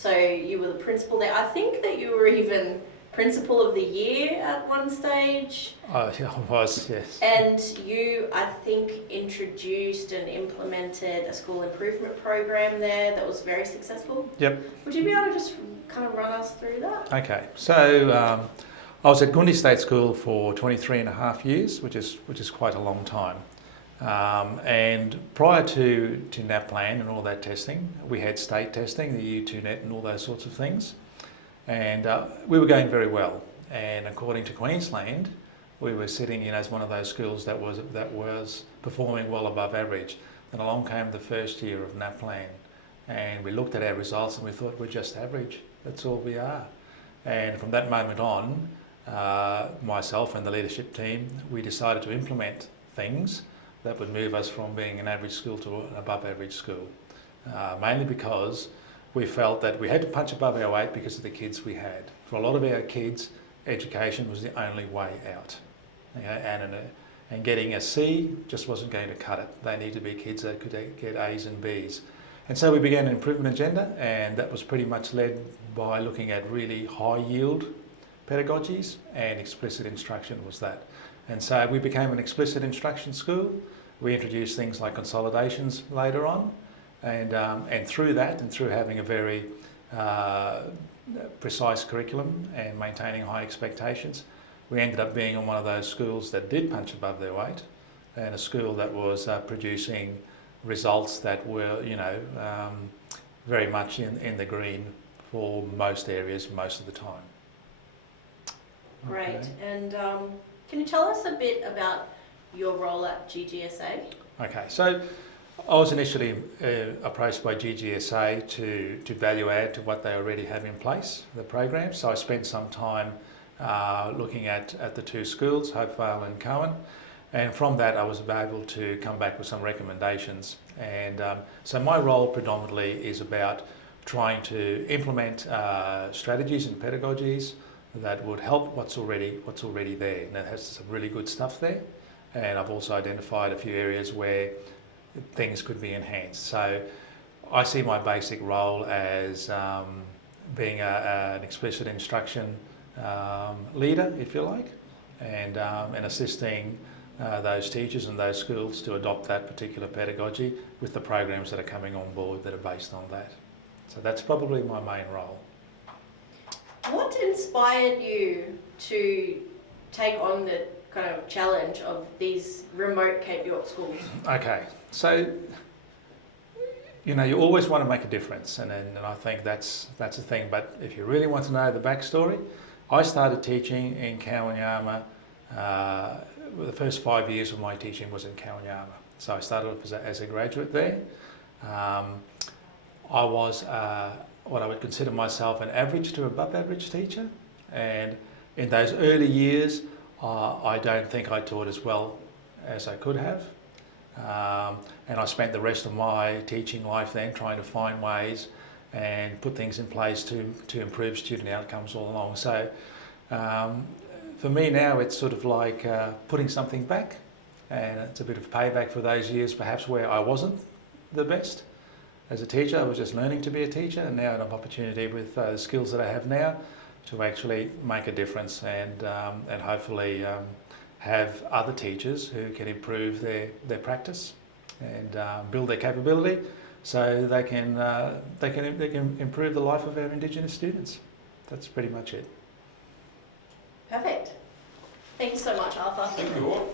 So you were the principal there. I think that you were even Principal of the Year at one stage. Oh, yeah, I was, yes. And you, I think, introduced and implemented a school improvement program there that was very successful. Yep. Would you be able to just kind of run us through that? Okay, so I was at Gundi State School for 23 and a half years, which is quite a long time. And prior to NAPLAN and all that testing, we had state testing, the U2NET and all those sorts of things. And we were going very well. And according to Queensland, we were sitting in as one of those schools that was performing well above average. Then along came the first year of NAPLAN. And we looked at our results and we thought, we're just average. That's all we are. And from that moment on, myself and the leadership team, we decided to implement things that would move us from being an average school to an above average school. Mainly because we felt that we had to punch above our weight because of the kids we had. For a lot of our kids, education was the only way out. And getting a C just wasn't going to cut it. They needed to be kids that could get A's and B's. And so we began an improvement agenda, and that was pretty much led by looking at really high yield pedagogies, and explicit instruction was that. And so we became an explicit instruction school. We introduced things like consolidations later on, and through that, and through having a very precise curriculum and maintaining high expectations, we ended up being in one of those schools that did punch above their weight, and a school that was producing results that were, very much in the green for most areas most of the time. Great. Okay. And can you tell us a bit about your role at GGSA? Okay, so I was initially approached by GGSA to value add to what they already have in place, the program. So I spent some time looking at the two schools, Hopevale and Cowan. And from that, I was able to come back with some recommendations. And so my role predominantly is about trying to implement strategies and pedagogies that would help what's already there. And it has some really good stuff there. And I've also identified a few areas where things could be enhanced. So I see my basic role as being an explicit instruction leader, if you like, and assisting those teachers and those schools to adopt that particular pedagogy with the programs that are coming on board that are based on that. So that's probably my main role. What inspired you to take on the kind of challenge of these remote Cape York schools? Okay, so you always want to make a difference, and I think that's the thing. But if you really want to know the backstory, I started teaching in Kawanyama. The first 5 years of my teaching was in Kawanyama. So I started off as a graduate there. I was what I would consider myself an average to above average teacher, and in those early years I don't think I taught as well as I could have, and I spent the rest of my teaching life then trying to find ways and put things in place to improve student outcomes all along. So for me now it's sort of like putting something back, and it's a bit of payback for those years perhaps where I wasn't the best as a teacher. I was just learning to be a teacher, and now I have an opportunity with the skills that I have now to actually make a difference and hopefully have other teachers who can improve their practice and build their capability so they can improve the life of our Indigenous students. That's pretty much it. Perfect. Thank you so much, Arthur. Thank you all.